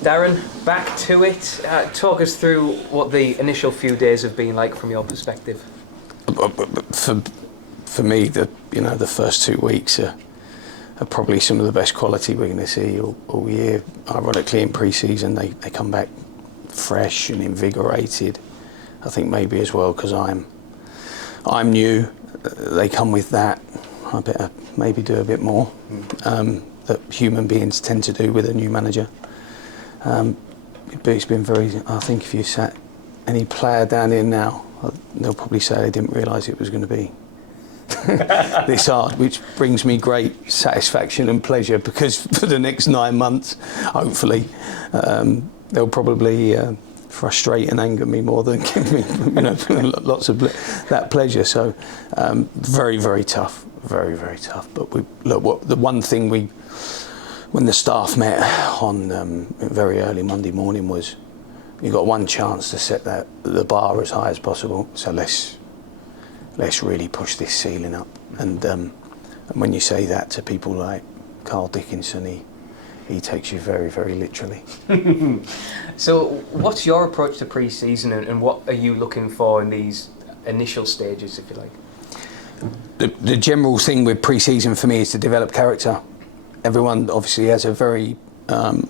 Darren, back to it. Talk us through what the initial few days have been like from your perspective. For me, the first 2 weeks are probably some of the best quality we're going to see all year. Ironically, in pre-season, they come back fresh and invigorated. I think maybe as well because I'm new. They come with that. I better maybe do a bit more that human beings tend to do with a new manager. But it's been very. I think if you sat any player down here now, they'll probably say they didn't realise it was going to be this hard, which brings me great satisfaction and pleasure because for the next 9 months, hopefully, they'll probably frustrate and anger me more than give me, lots of that pleasure. So very, very tough, very, very tough. But the one thing when the staff met on very early Monday morning was, you got one chance to set the bar as high as possible. So let's really push this ceiling up. And when you say that to people like Carl Dickinson, he takes you very, very literally. So what's your approach to pre-season and what are you looking for in these initial stages, if you like? The general thing with pre-season for me is to develop character. Everyone obviously has a very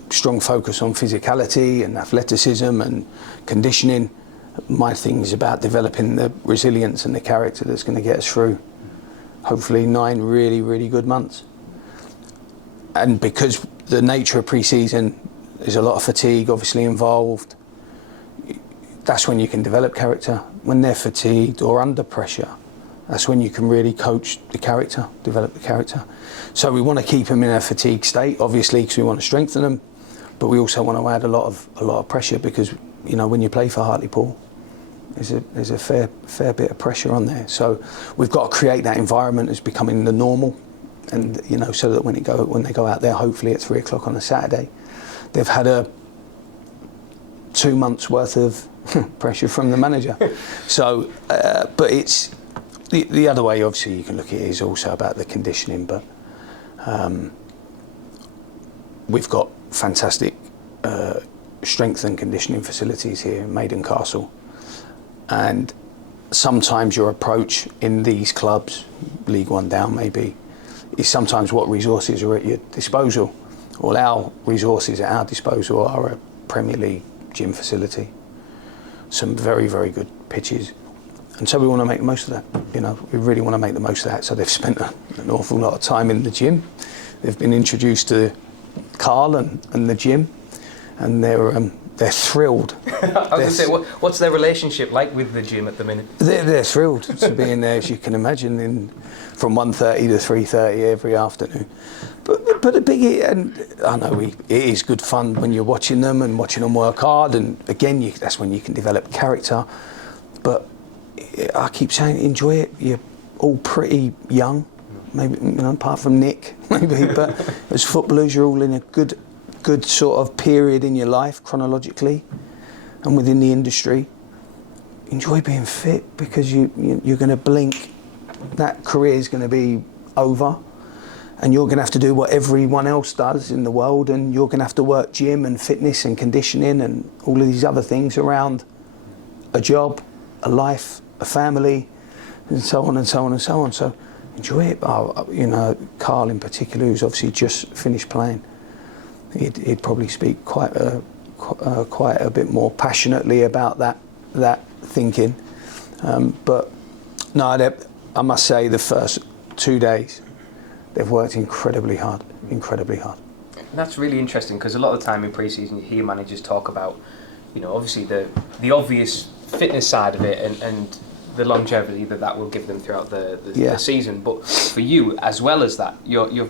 strong focus on physicality and athleticism and conditioning. My thing is about developing the resilience and the character that's going to get us through hopefully 9 really, really good months. And because the nature of pre-season, there's a lot of fatigue obviously involved, that's when you can develop character. When they're fatigued or under pressure, that's when you can really coach the character, develop the character. So we want to keep them in a fatigue state, obviously, because we want to strengthen them, but we also want to add a lot of pressure because, when you play for Hartlepool, there's a fair bit of pressure on there. So we've got to create that environment as becoming the normal, and so that when they go out there, hopefully at 3 o'clock on a Saturday, they've had a 2 months worth of pressure from the manager. So, but it's the other way. Obviously, you can look at it is also about the conditioning, but we've got fantastic strength and conditioning facilities here in Maiden Castle. And sometimes your approach in these clubs, League One down maybe, is sometimes what resources are at your disposal. Well, our resources at our disposal are a Premier League gym facility, some very, very good pitches. And so we want to make the most of that. We really want to make the most of that. So they've spent an awful lot of time in the gym. They've been introduced to Carl and the gym, and they're thrilled. I was going to say, what's their relationship like with the gym at the minute? They're thrilled to be in there, as you can imagine, from 1:30 to 3:30 every afternoon. But a big, and I know it is good fun when you're watching them and watching them work hard. And again, that's when you can develop character. But I keep saying, enjoy it. You're all pretty young, maybe apart from Nick, maybe. But as footballers, you're all in a good sort of period in your life chronologically and within the industry. Enjoy being fit because you're going to blink, that career is going to be over, and you're going to have to do what everyone else does in the world, and you're going to have to work gym and fitness and conditioning and all of these other things around a job, a life, a family, and so on and so on and so on. So enjoy it. Carl in particular, who's obviously just finished playing, he'd probably speak quite a bit more passionately about that thinking. But no, I must say the first 2 days they've worked incredibly hard. That's really interesting because a lot of the time in pre-season you hear managers talk about, obviously the obvious fitness side of it and the longevity that will give them throughout the season. But for you, as well as that, you're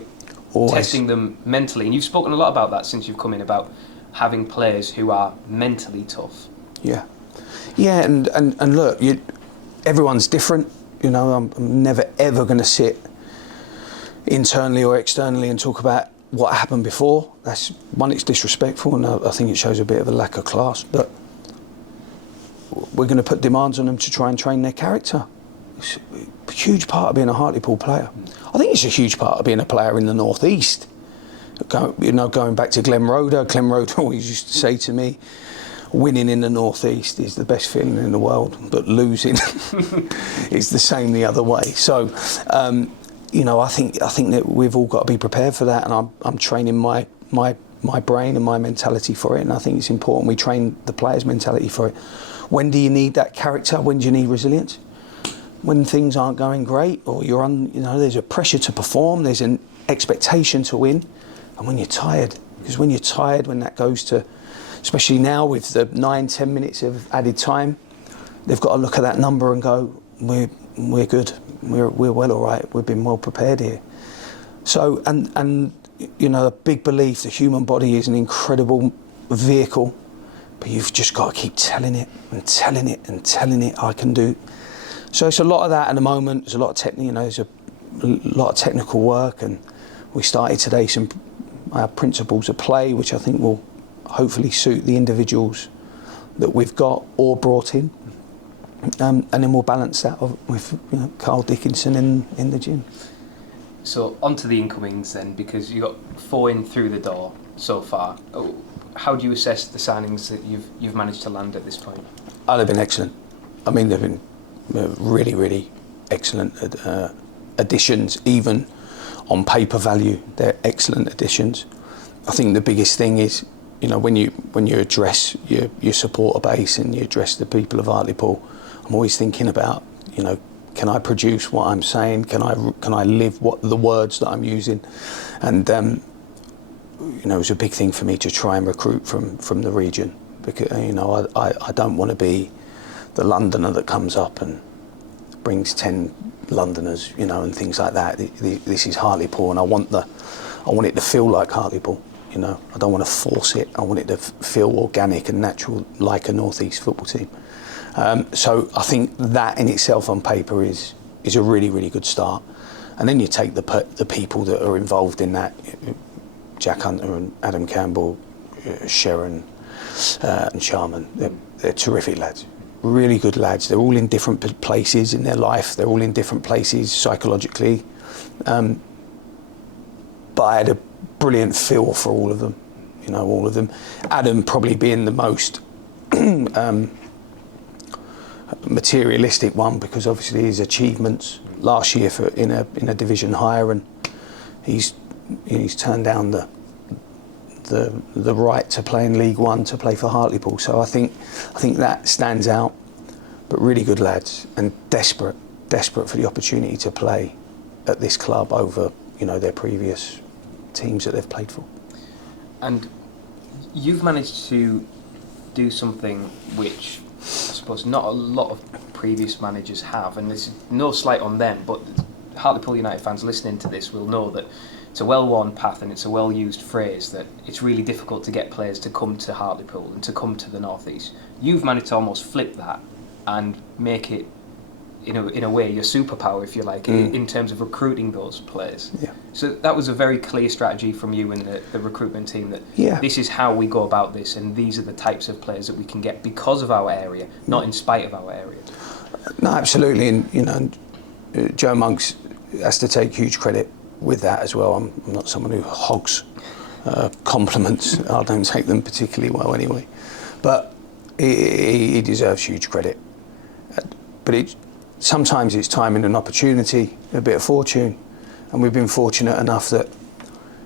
always testing them mentally, and you've spoken a lot about that since you've come in, about having players who are mentally tough. Yeah, and look, everyone's different. I'm never ever going to sit internally or externally and talk about what happened before. That's one, it's disrespectful, and I think it shows a bit of a lack of class. But we're going to put demands on them to try and train their character. It's a huge part of being a Hartlepool player. I think it's a huge part of being a player in the North East. Going back to Glenn Roeder always used to say to me, winning in the Northeast is the best feeling in the world, but losing is the same the other way. So, I think that we've all got to be prepared for that, and I'm training my brain and my mentality for it, and I think it's important we train the players' mentality for it. When do you need that character? When do you need resilience? When things aren't going great, or there's a pressure to perform, there's an expectation to win, and when you're tired, because when you're tired, when that goes to, especially now with the 9-10 minutes of added time, they've got to look at that number and go, we're good, we're well all right, we've been well prepared here. So, and a big belief, the human body is an incredible vehicle, but you've just got to keep telling it and telling it and telling it, I can do. So it's a lot of that at the moment. There's a lot of there's a lot of technical work, and we started today some principles of play, which I think will hopefully suit the individuals that we've got or brought in, and then we'll balance that with Carl Dickinson in the gym. So on to the incomings then, because you got 4 in through the door so far. How do you assess the signings that you've managed to land at this point? Oh, they've been excellent. I mean, they've been really, really excellent additions. Even on paper value, they're excellent additions. I think the biggest thing is, when you address your supporter base and you address the people of Hartlepool, I'm always thinking about, can I produce what I'm saying? Can I live what the words that I'm using? And it was a big thing for me to try and recruit from the region, because I don't want to be the Londoner that comes up and brings 10 Londoners, and things like that. This is Hartlepool, and I want it to feel like Hartlepool. I don't want to force it. I want it to feel organic and natural, like a North East football team. So I think that in itself on paper is a really, really good start. And then you take the people that are involved in that, Jack Hunter and Adam Campbell, Sharon and Sharman. They're terrific lads, really good lads. They're all in different places in their life. They're all in different places psychologically. But I had a brilliant feel for all of them, all of them. Adam probably being the most materialistic one, because obviously his achievements last year in a division higher, and he's turned down the right to play in League One, to play for Hartlepool. So I think that stands out. But really good lads, and desperate for the opportunity to play at this club over their previous teams that they've played for. And you've managed to do something which I suppose not a lot of previous managers have, and this is no slight on them, but Hartlepool United fans listening to this will know that it's a well-worn path, and it's a well-used phrase that it's really difficult to get players to come to Hartlepool and to come to the North East. You've managed to almost flip that and make it, in a way, your superpower, if you like, in terms of recruiting those players. Yeah. So that was a very clear strategy from you and the recruitment team, that this is how we go about this, and these are the types of players that we can get because of our area, not in spite of our area. No, absolutely, and Joe Monks has to take huge credit with that as well. I'm not someone who hogs compliments. I don't take them particularly well anyway, but he deserves huge credit. But sometimes it's timing and opportunity, a bit of fortune, and we've been fortunate enough that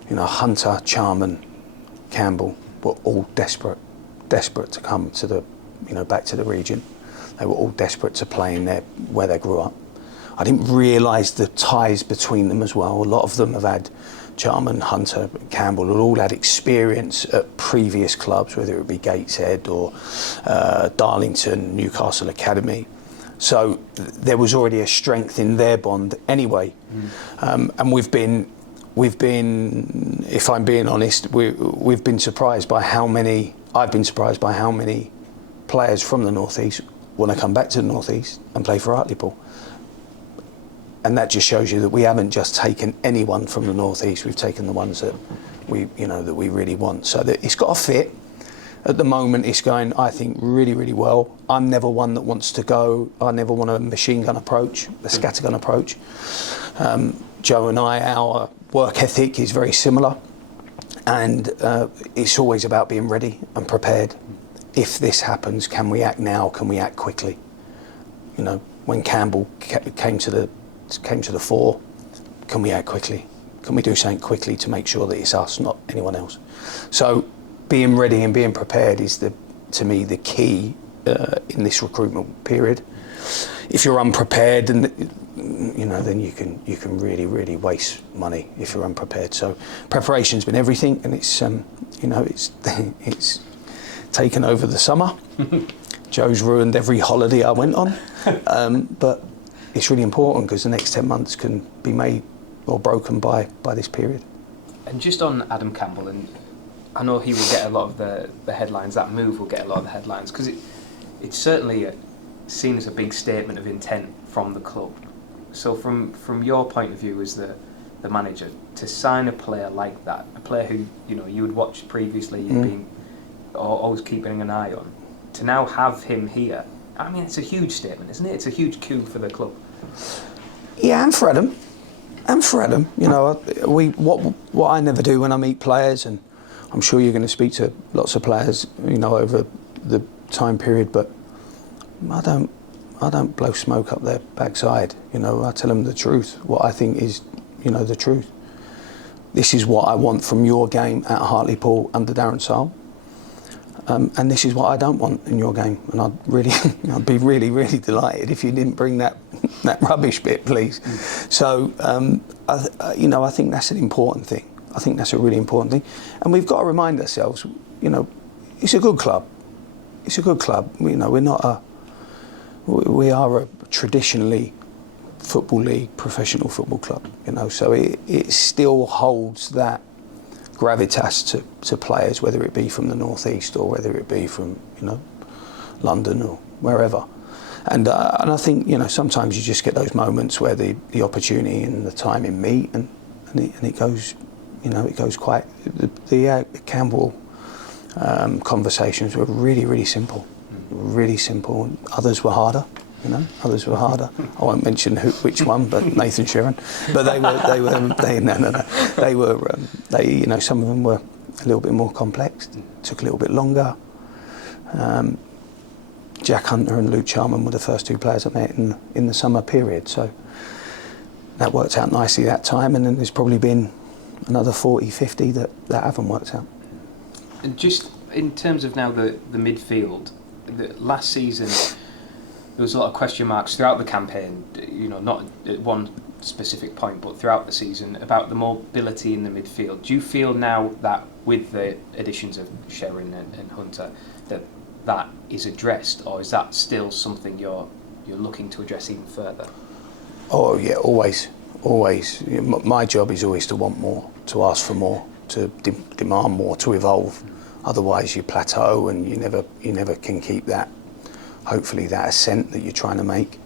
Hunter, Charman, Campbell were all desperate to come to the back to the region. They were all desperate to play in where they grew up. I didn't realise the ties between them as well. A lot of them have had, Charman, Hunter, Campbell, have all had experience at previous clubs, whether it be Gateshead or Darlington, Newcastle Academy. So there was already a strength in their bond anyway. And we've been, if I'm being honest, we've been surprised by how many, I've been surprised by how many players from the North East want to come back to the North East and play for Hartlepool. And that just shows you that we haven't just taken anyone from the North East, we've taken the ones that we really want. So that it's got to fit. At the moment, it's going, I think, really, really well. I'm never one that wants to go. I never want a machine gun approach, a scattergun approach. Joe and I, our work ethic is very similar. And it's always about being ready and prepared. If this happens, can we act now? Can we act quickly? You know, when Campbell came to the fore, can we act quickly? Can we do something quickly to make sure that it's us, not anyone else? So being ready and being prepared is, to me, the key in this recruitment period. If you're unprepared, then you can really waste money if you're unprepared. So preparation's been everything, and it's it's taken over the summer. Joe's ruined every holiday I went on, but it's really important because the next 10 months can be made or broken by this period. And just on Adam Campbell, and I know he will get a lot of the headlines, that move will get a lot of the headlines, because it's certainly seen as a big statement of intent from the club. So from your point of view as the manager, to sign a player like that, a player who you would watch previously, you've been always keeping an eye on, to now have him here, I mean, it's a huge statement, isn't it? It's a huge coup for the club. Yeah, and for Adam. What I never do when I meet players, and I'm sure you're going to speak to lots of players, over the time period, but I don't blow smoke up their backside. I tell them the truth, what I think is, the truth. This is what I want from your game at Hartlepool under Darren Sarll. And this is what I don't want in your game. And I'd be really delighted if you didn't bring that rubbish bit, please. So, I think that's an important thing. I think that's a really important thing. And we've got to remind ourselves, it's a good club. It's a good club. We are a traditionally football league, professional football club, so it still holds that gravitas to players, whether it be from the northeast or whether it be from London or wherever. And I think sometimes you just get those moments where the opportunity and the timing meet, and it goes it goes quite. The Campbell conversations were really simple, and others were harder. Others were harder. I won't mention which one, but Nathan Sheeran. But some of them were a little bit more complex. Took a little bit longer. Jack Hunter and Luke Charman were the first two players I met in the summer period. So that worked out nicely that time, and then there's probably been another 40, 50 that haven't worked out. And just in terms of now the midfield, last season, there was a lot of question marks throughout the campaign, not at one specific point, but throughout the season, about the mobility in the midfield. Do you feel now that with the additions of Sheeran and Hunter, that is addressed, or is that still something you're looking to address even further? Oh yeah, always. My job is always to want more, to ask for more, to demand more, to evolve. Otherwise you plateau and you never can keep that, hopefully, that ascent that you're trying to make.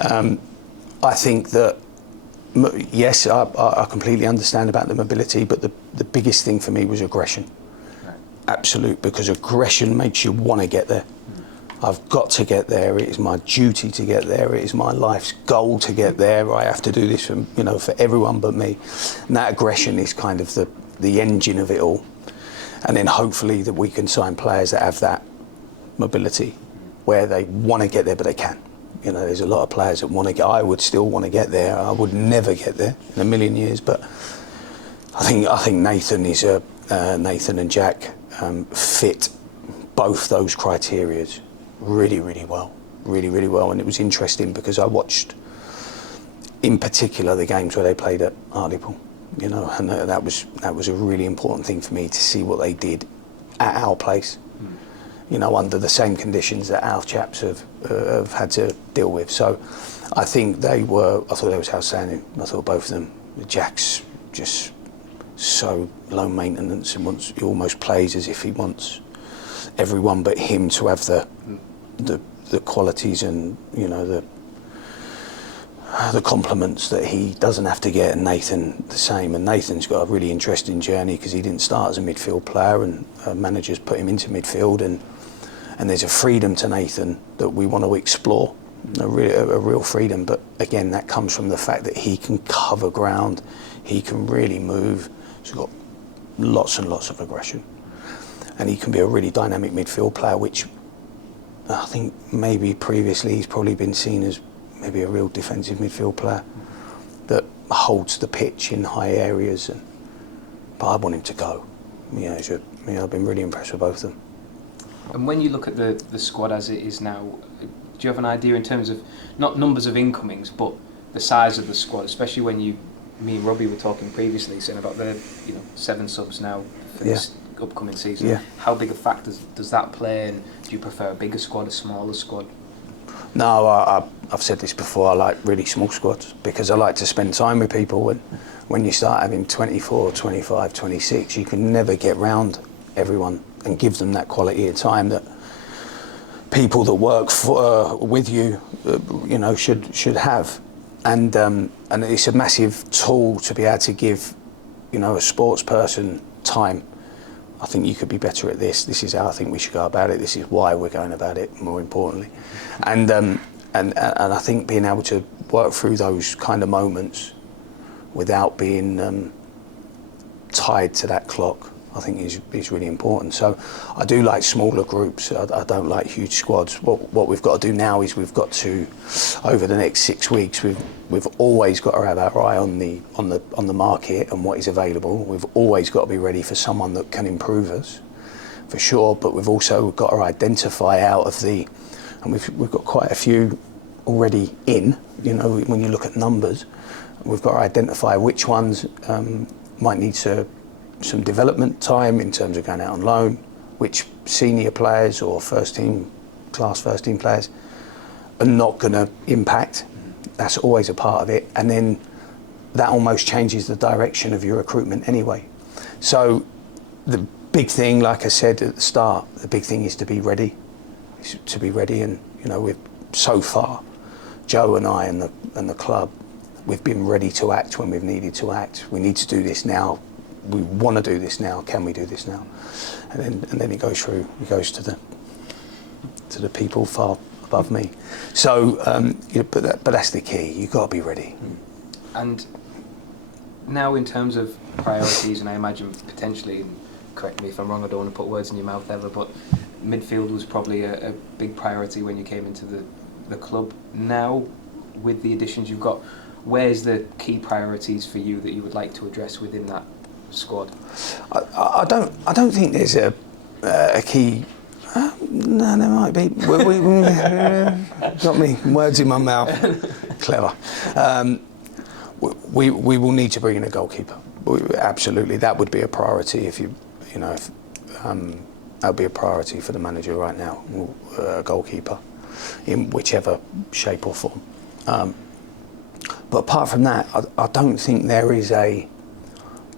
I think that, yes, I completely understand about the mobility, but the biggest thing for me was aggression. Right. Absolute, because aggression makes you want to get there. I've got to get there. It is my duty to get there. It is my life's goal to get there. I have to do this for everyone but me. And that aggression is kind of the engine of it all. And then hopefully that we can sign players that have that mobility, where they want to get there, but they can. There's a lot of players that want to get. I would still want to get there. I would never get there in a million years. But I think Nathan and Jack fit both those criteria really well, really well. And it was interesting because I watched, in particular, the games where they played at Hartlepool. And that was a really important thing for me to see what they did at our place. Under the same conditions that our chaps have had to deal with. So I thought they was outstanding. I thought both of them. Jack's just so low maintenance and he almost plays as if he wants everyone but him to have the qualities and the compliments that he doesn't have to get, and Nathan the same. And Nathan's got a really interesting journey because he didn't start as a midfield player, and managers put him into midfield, and there's a freedom to Nathan that we want to explore, a real freedom. But again, that comes from the fact that he can cover ground, he can really move. He's got lots and lots of aggression. And he can be a really dynamic midfield player, which I think maybe previously he's probably been seen as maybe a real defensive midfield player that holds the pitch in high areas. But I want him to go. I've been really impressed with both of them. And when you look at the squad as it is now, do you have an idea in terms of not numbers of incomings, but the size of the squad, especially when me and Robbie were talking previously, saying about the 7 subs now for this upcoming season. Yeah. How big a factor does that play, and do you prefer a bigger squad, a smaller squad? No, I've said this before, I like really small squads because I like to spend time with people. And when you start having 24, 25, 26, you can never get round everyone and give them that quality of time that people that work with you, should have. And it's a massive tool to be able to give, a sports person time. I think you could be better at this. This is how I think we should go about it. This is why we're going about it, more importantly. And I think being able to work through those kind of moments without being tied to that clock, I think is really important. So I do like smaller groups. I don't like huge squads. What we've got to do now is we've got to, over the next 6 weeks, we've always got to have our eye on the market and what is available. We've always got to be ready for someone that can improve us, for sure. But we've also got to identify out of and we've got quite a few already in. When you look at numbers, we've got to identify which ones might need some development time in terms of going out on loan, which senior players or first team players are not going to impact. That's always a part of it. And then that almost changes the direction of your recruitment anyway. So the big thing, like I said at the start, the big thing is to be ready. And, we've so far, Joe and I and the club, we've been ready to act when we've needed to act. We need to do this now. We want to do this now. Can we do this now? And then it goes through. It goes to the people far above me. So, but that's the key. You've got to be ready. And now, in terms of priorities, and I imagine potentially, and correct me if I'm wrong, I don't want to put words in your mouth ever, but midfield was probably a big priority when you came into the club. Now, with the additions you've got, where's the key priorities for you that you would like to address within that squad? I don't think there's a key. No, there might be. Got me words in my mouth. Clever. We will need to bring in a goalkeeper. Absolutely, that would be a priority. If that would be a priority for the manager right now. A goalkeeper, in whichever shape or form. But apart from that, I don't think there is a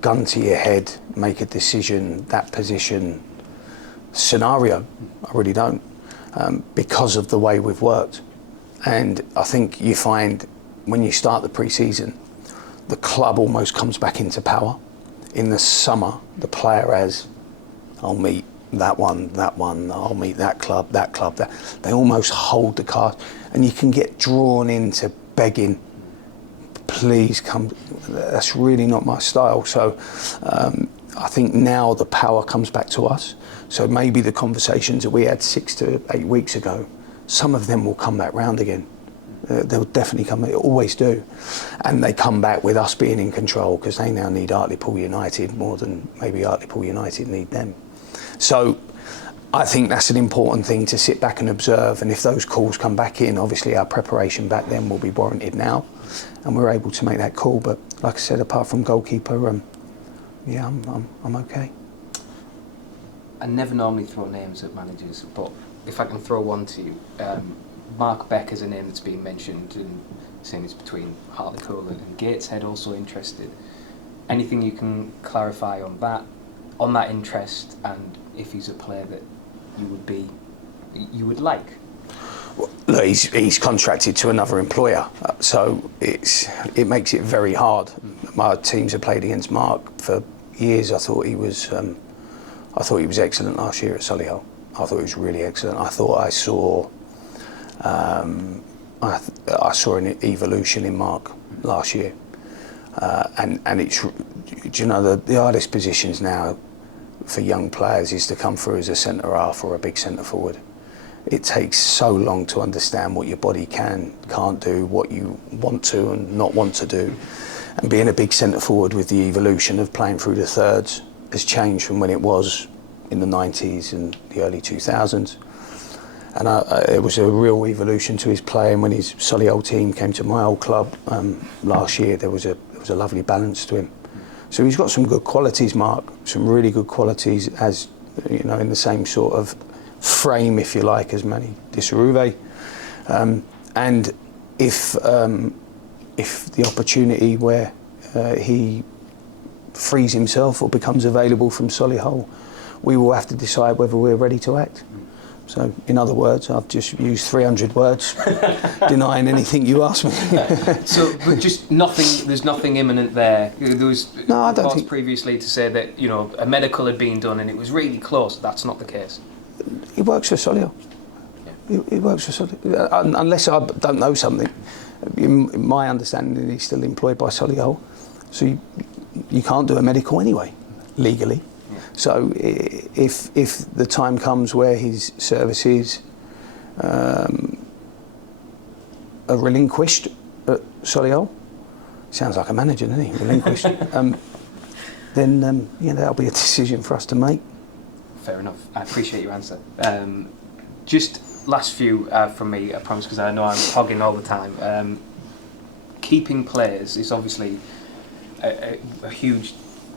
gun to your head, make a decision, that position scenario. I really don't, because of the way we've worked. And I think you find when you start the pre-season, the club almost comes back into power. In the summer, the player has, I'll meet that one, I'll meet that club, that. They almost hold the card, and you can get drawn into begging, please come. That's really not my style. So I think now the power comes back to us. So maybe the conversations that we had 6 to 8 weeks ago, some of them will come back round again. They'll definitely come, they always do. And they come back with us being in control because they now need Hartlepool United more than maybe Hartlepool United need them. So I think that's an important thing to sit back and observe. And if those calls come back in, obviously our preparation back then will be warranted now. And we're able to make that call. But like I said, apart from goalkeeper, I'm okay. I never normally throw names at managers, but if I can throw one to you, Mark Beck is a name that's been mentioned, and saying it's between Hartlepool and Gateshead, also interested. Anything you can clarify on that interest, and if he's a player that you would like? Well, look, he's contracted to another employer, so it makes it very hard. My teams have played against Mark for years. I thought he was excellent last year at Solihull. I thought he was really excellent. I thought I saw an evolution in Mark last year. And it's, do you know, the hardest positions now for young players is to come through as a centre half or a big centre forward. It takes so long to understand what your body can't do, what you want to and not want to do. And being a big centre forward with the evolution of playing through the thirds has changed from when it was in the 90s and the early 2000s. And it was a real evolution to his play. And when his Solihull team came to my old club last year, there was a lovely balance to him. So he's got some good qualities, Mark, some really good qualities, as you know, in the same sort of frame, if you like, as Manny Dissaruve. And if the opportunity where he frees himself or becomes available from Solihull, we will have to decide whether we're ready to act. So, in other words, I've just used 300 words, denying anything you asked me. So, but just nothing. There's nothing imminent there. There was reports previously to say that, you know, a medical had been done and it was really close. That's not the case. He works for Solihull. Yeah. He works for Solihull. Unless I don't know something. In my understanding, he's still employed by Solihull. So you can't do a medical anyway, legally. So if the time comes where his services are relinquished at Solihull, sounds like a manager, doesn't he? Relinquished. Then that'll be a decision for us to make. Fair enough. I appreciate your answer. Just last few from me, I promise, because I know I'm hogging all the time. Keeping players is obviously a huge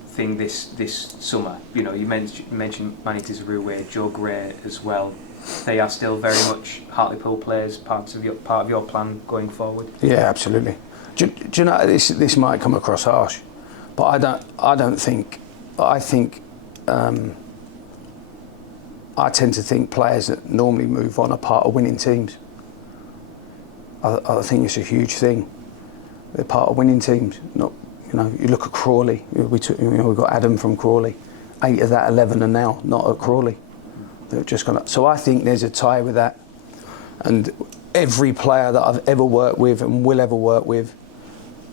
thing this summer. You know, you mentioned Manny Dissaruwe, Joe Gray as well. They are still very much Hartlepool players, part of your plan going forward. Yeah, absolutely. Do you know, this might come across harsh, but I don't think. I think I tend to think players that normally move on are part of winning teams. I think it's a huge thing. They're part of winning teams, not. You know, you look at Crawley. We got Adam from Crawley. 8 of that 11 are now not at Crawley. They've just gone up. So I think there's a tie with that. And every player that I've ever worked with and will ever work with,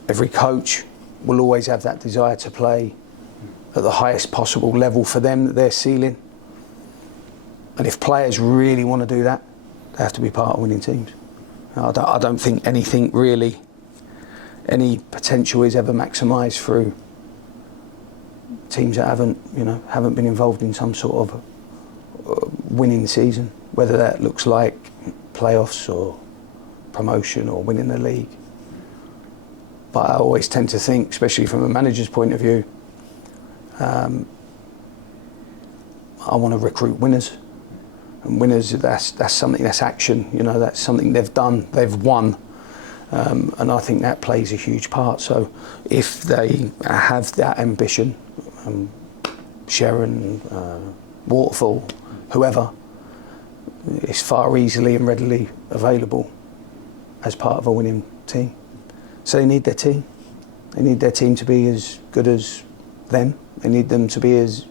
every coach will always have that desire to play at the highest possible level for them that they're ceiling. And if players really want to do that, they have to be part of winning teams. I don't think anything really. Any potential is ever maximised through teams that haven't been involved in some sort of winning season, whether that looks like playoffs or promotion or winning the league. But I always tend to think, especially from a manager's point of view, I want to recruit winners, and winners, that's something, that's action. You know, that's something they've done, they've won. And I think that plays a huge part. So if they have that ambition, Sharon, Waterfall, whoever, it's far easily and readily available as part of a winning team. So they need their team. They need their team to be as good as them. They need them to be as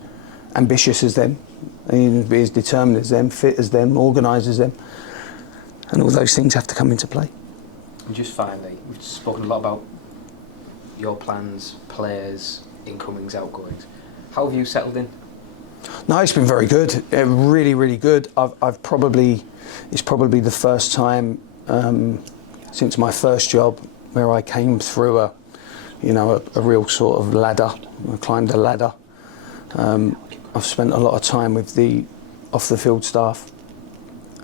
ambitious as them. They need them to be as determined as them, fit as them, organised as them. And all those things have to come into play. And just finally, we've spoken a lot about your plans, players, incomings, outgoings. How have you settled in? No, it's been very good. Really, really good. It's probably the first time since my first job where I came through a real sort of ladder. I climbed a ladder. I've spent a lot of time with the off the field staff,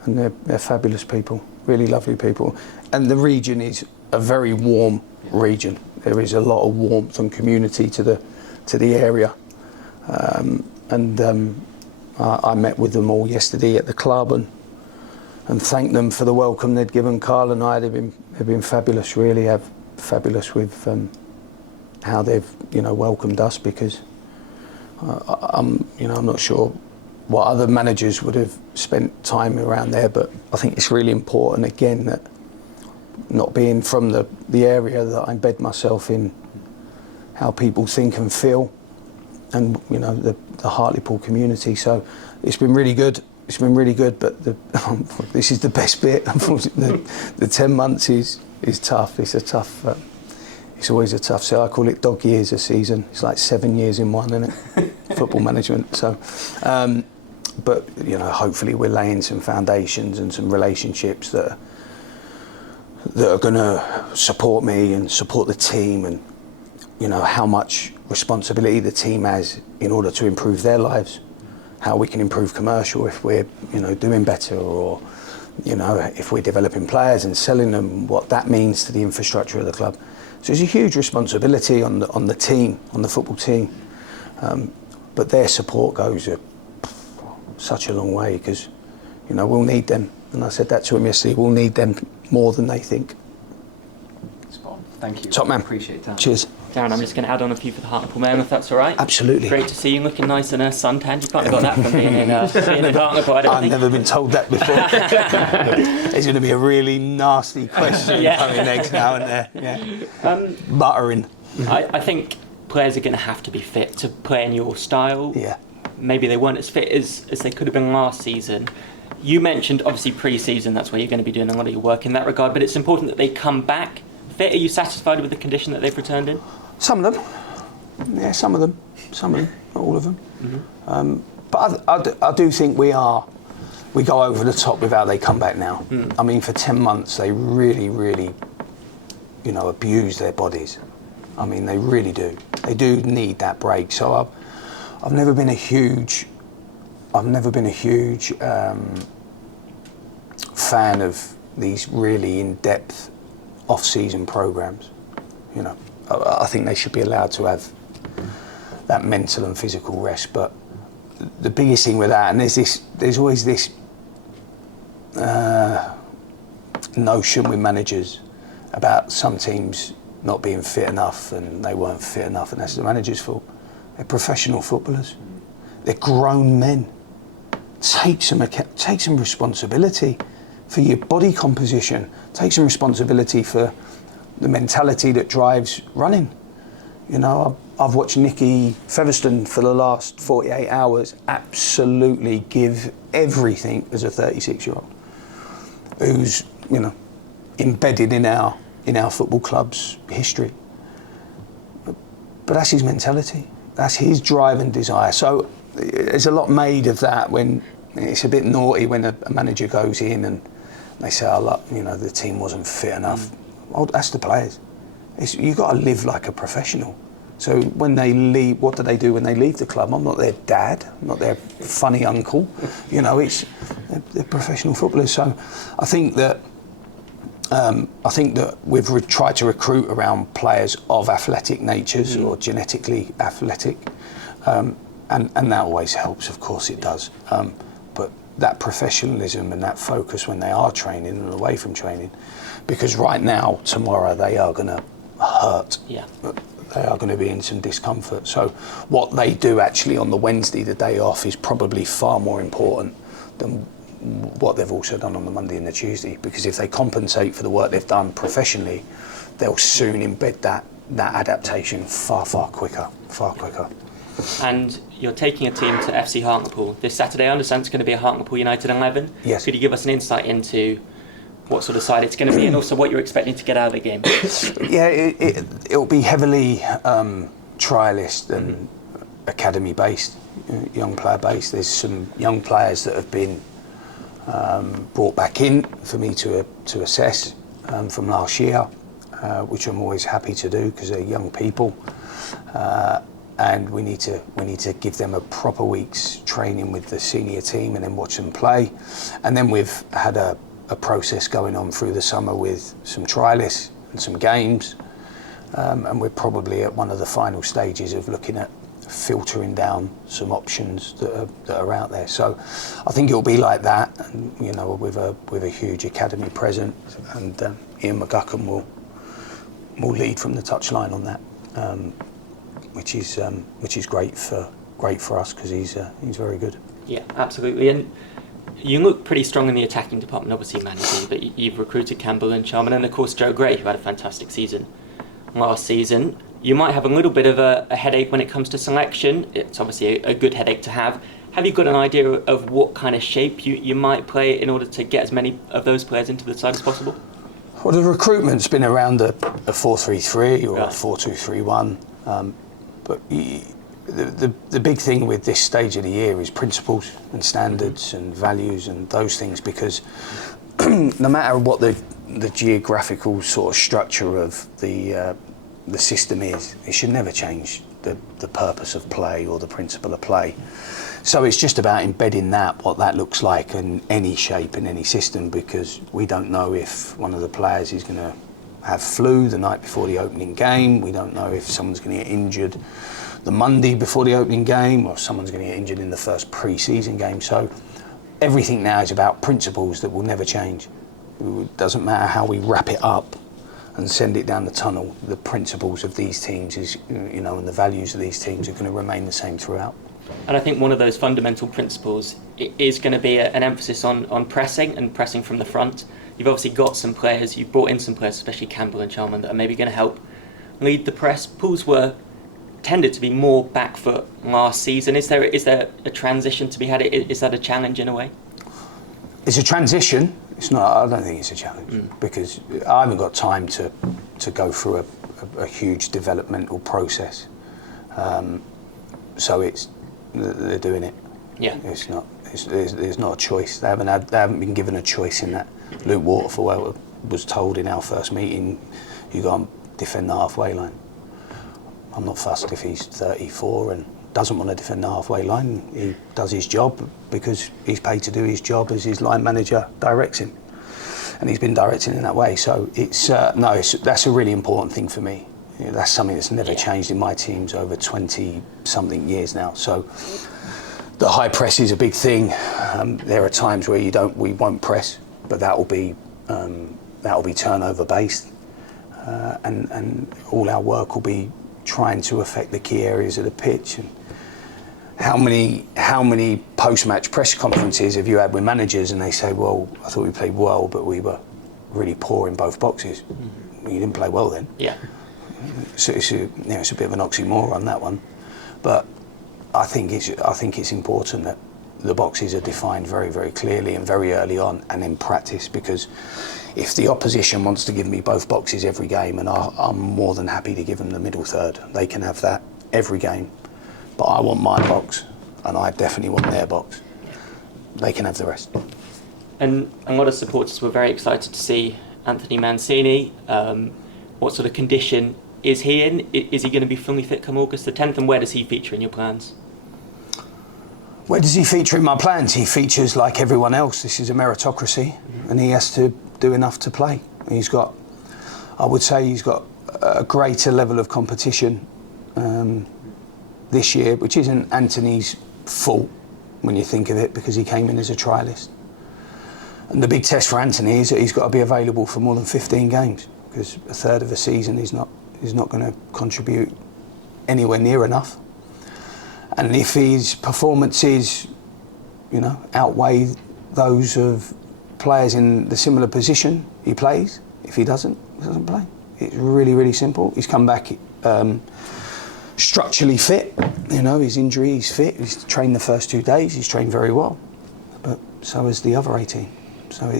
and they're fabulous people, really lovely people. And the region is a very warm region. There is a lot of warmth and community to the area. I met with them all yesterday at the club and thanked them for the welcome they'd given Carl and I. They've been fabulous, really fabulous with how they've welcomed us, because I'm not sure what other managers would have spent time around there, but I think it's really important again that, not being from the area, that I embed myself in how people think and feel, and the Hartlepool community. So it's been really good. But this is the best bit. Unfortunately, the 10 months is tough. It's it's always a tough sell. I call it dog years a season. It's like 7 years in one, isn't it? Football management. So, but hopefully we're laying some foundations and some relationships that are going to support me and support the team, and how much responsibility the team has in order to improve their lives, how we can improve commercial if we're doing better, or if we're developing players and selling them, what that means to the infrastructure of the club. So there's a huge responsibility on the team, on the football team, but their support goes such a long way, because we'll need them, and I said that to them yesterday. We'll need them more than they think. Spot. Thank you. Top man. Appreciate that. Cheers. Darren, I'm just going to add on a few for the Hartlepool men, if that's all right. Absolutely. Great to see you looking nice and suntanned. You can't have got that from being in Hartlepool, I don't I've think. never been told that before. There's going to be a really nasty question coming next now and there. Yeah. Buttering. I think players are going to have to be fit to play in your style. Yeah. Maybe they weren't as fit as they could have been last season. You mentioned, obviously, pre-season, that's where you're going to be doing a lot of your work in that regard, but it's important that they come back fit. Are you satisfied with the condition that they've returned in? Some of them. Yeah, some of them. Not all of them. Mm-hmm. But I do think we go over the top with how they come back now. Mm. I mean, for 10 months, they really, really, abuse their bodies. I mean, they really do. They do need that break. So I've never been a huge fan of these really in-depth off-season programs. I think they should be allowed to have that mental and physical rest. But the biggest thing with that, and there's always this notion with managers about some teams not being fit enough, and they weren't fit enough, and that's the manager's fault. They're professional footballers. They're grown men. Take some responsibility for your body composition. Take some responsibility for the mentality that drives running. I've watched Nicky Featherstone for the last 48 hours absolutely give everything as a 36-year-old who's, embedded in our football club's history. But that's his mentality. That's his drive and desire. So there's a lot made of that when it's a bit naughty when a manager goes in and they say, the team wasn't fit enough. Well, that's the players. You've got to live like a professional. So when they leave, what do they do when they leave the club? I'm not their dad, I'm not their funny uncle. They're professional footballers. So I think that we've tried to recruit around players of athletic natures or genetically athletic, and that always helps. Of course, it does. But that professionalism and that focus when they are training and away from training, because right now, tomorrow, they are going to hurt. Yeah. They are going to be in some discomfort. So what they do actually on the Wednesday, the day off, is probably far more important than what they've also done on the Monday and the Tuesday, because if they compensate for the work they've done professionally, they'll soon embed that adaptation far quicker. And you're taking a team to FC Hartlepool this Saturday. I understand it's going to be a Hartlepool United 11. Yes. Could you give us an insight into what sort of side it's going to be, and also what you're expecting to get out of the game? Yeah, it'll be heavily trialist and academy based, young player based. There's some young players that have been brought back in for me to assess from last year, which I'm always happy to do because they're young people, and we need to give them a proper week's training with the senior team and then watch them play. And then we've had a process going on through the summer with some trialists and some games, and we're probably at one of the final stages of looking at filtering down some options that are out there. So I think it'll be like that, and with a huge academy present, and Ian McGuckin will lead from the touchline on that, which is great for us because he's very good. Yeah, absolutely. And you look pretty strong in the attacking department, obviously managing, but you've recruited Campbell and Charman, and of course Joe Gray, who had a fantastic season last season. You might have a little bit of a headache when it comes to selection. It's obviously a good headache to have. Have you got an idea of what kind of shape you might play in order to get as many of those players into the side as possible? Well, the recruitment's been around a 4-3-3 or a Right. 4-2-3-1, but the big thing with this stage of the year is principles and standards and values and those things, because no matter what the geographical sort of structure of the system is, it should never change the purpose of play or the principle of play. So it's just about embedding what that looks like in any shape, in any system, because we don't know if one of the players is going to have flu the night before the opening game. We don't know if someone's going to get injured the Monday before the opening game, or if someone's going to get injured in the first pre-season game. So everything now is about principles that will never change. It doesn't matter how we wrap it up and send it down the tunnel. The principles of these teams and the values of these teams are going to remain the same throughout. And I think one of those fundamental principles is going to be an emphasis on pressing and pressing from the front. You've obviously got some players, you've brought in some players, especially Campbell and Charman, that are maybe going to help lead the press. Pools tended to be more back foot last season. Is there a transition to be had? Is that a challenge in a way? It's a transition. It's not. I don't think it's a challenge because I haven't got time to go through a huge developmental process. So they're doing it. Yeah. It's not. There's not a choice. They haven't been given a choice in that. Luke Waterfall was told in our first meeting, you got to defend the halfway line. I'm not fussed if he's 34 and doesn't want to defend the halfway line. He does his job because he's paid to do his job as his line manager directs him, and he's been directing in that way. So that's a really important thing for me. That's something that's never changed in my teams over 20-something years now. So the high press is a big thing. There are times where we won't press, but that will be turnover based, and all our work will be trying to affect the key areas of the pitch. And how many post-match press conferences have you had with managers and they say, well, I thought we played well, but we were really poor in both boxes. Well, you didn't play well then. Yeah. So it's a bit of an oxymoron, that one, but I think it's important that the boxes are defined very, very clearly and very early on and in practice, because if the opposition wants to give me both boxes every game, and I'm more than happy to give them the middle third, they can have that every game, but I want my box and I definitely want their box. They can have the rest. And a lot of supporters were very excited to see Anthony Mancini. What sort of condition is he in? Is he going to be fully fit come August the 10th? And where does he feature in your plans? Where does he feature in my plans? He features like everyone else. This is a meritocracy, and he has to do enough to play. I would say he's got a greater level of competition this year, which isn't Anthony's fault when you think of it, because he came in as a trialist. And the big test for Anthony is that he's got to be available for more than 15 games, because a third of a season he's not going to contribute anywhere near enough. And if his performances, outweigh those of players in the similar position, he plays. If he doesn't play. It's really, really simple. He's come back structurally fit. His injury, he's fit. He's trained the first 2 days. He's trained very well. But so has the other 18. So I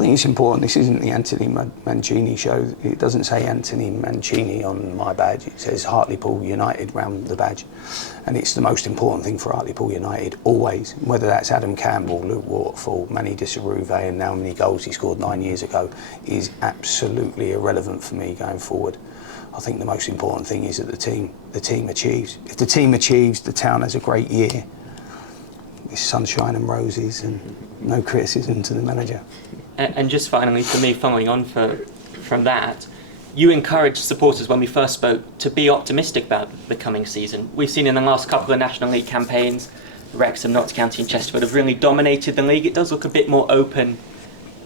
think it's important. This isn't the Anthony Mancini show. It doesn't say Anthony Mancini on my badge. It says Hartlepool United round the badge. And it's the most important thing for Hartlepool United, always. Whether that's Adam Campbell, Luke Waterfall, Manny Dissaruve, and how many goals he scored 9 years ago is absolutely irrelevant for me going forward. I think the most important thing is that the team achieves. If the team achieves, the town has a great year. It's sunshine and roses and no criticism to the manager. And just finally, for me, following on from that, you encouraged supporters when we first spoke to be optimistic about the coming season. We've seen in the last couple of National League campaigns, Wrexham, Notts County and Chesterfield have really dominated the league. It does look a bit more open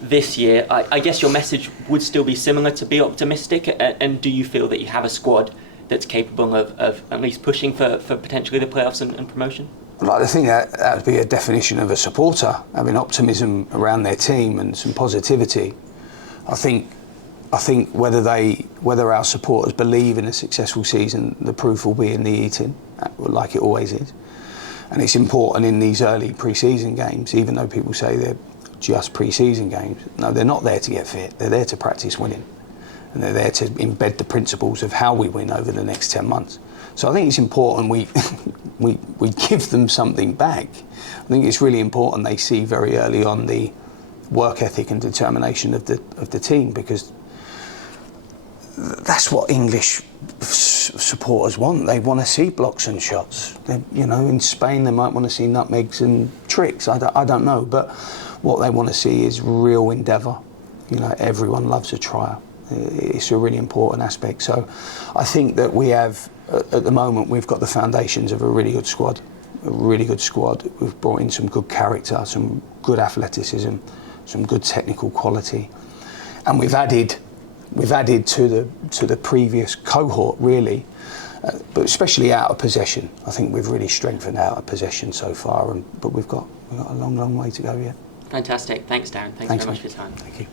this year. I guess your message would still be similar, to be optimistic, and do you feel that you have a squad that's capable of at least pushing for potentially the playoffs and promotion? I think that would be a definition of a supporter, having optimism around their team and some positivity. I think whether our supporters believe in a successful season, the proof will be in the eating, like it always is. And it's important in these early pre-season games, even though people say they're just pre-season games. No, they're not there to get fit. They're there to practice winning, and they're there to embed the principles of how we win over the next 10 months. So I think it's important we give them something back. I think it's really important they see very early on the work ethic and determination of the team, because that's what English supporters want. They want to see blocks and shots. You know, in Spain they might want to see nutmegs and tricks. I don't know, but what they want to see is real endeavour. You know, everyone loves a trial. It's a really important aspect. So I think that we have, at the moment, we've got the foundations of a really good squad. A really good squad. We've brought in some good character, some good athleticism, some good technical quality, and we've added to the previous cohort, really, but especially out of possession. I think we've really strengthened out of possession so far, but we've got a long way to go yet. Fantastic. Thanks, Darren. Thanks very much for your time. Thank you.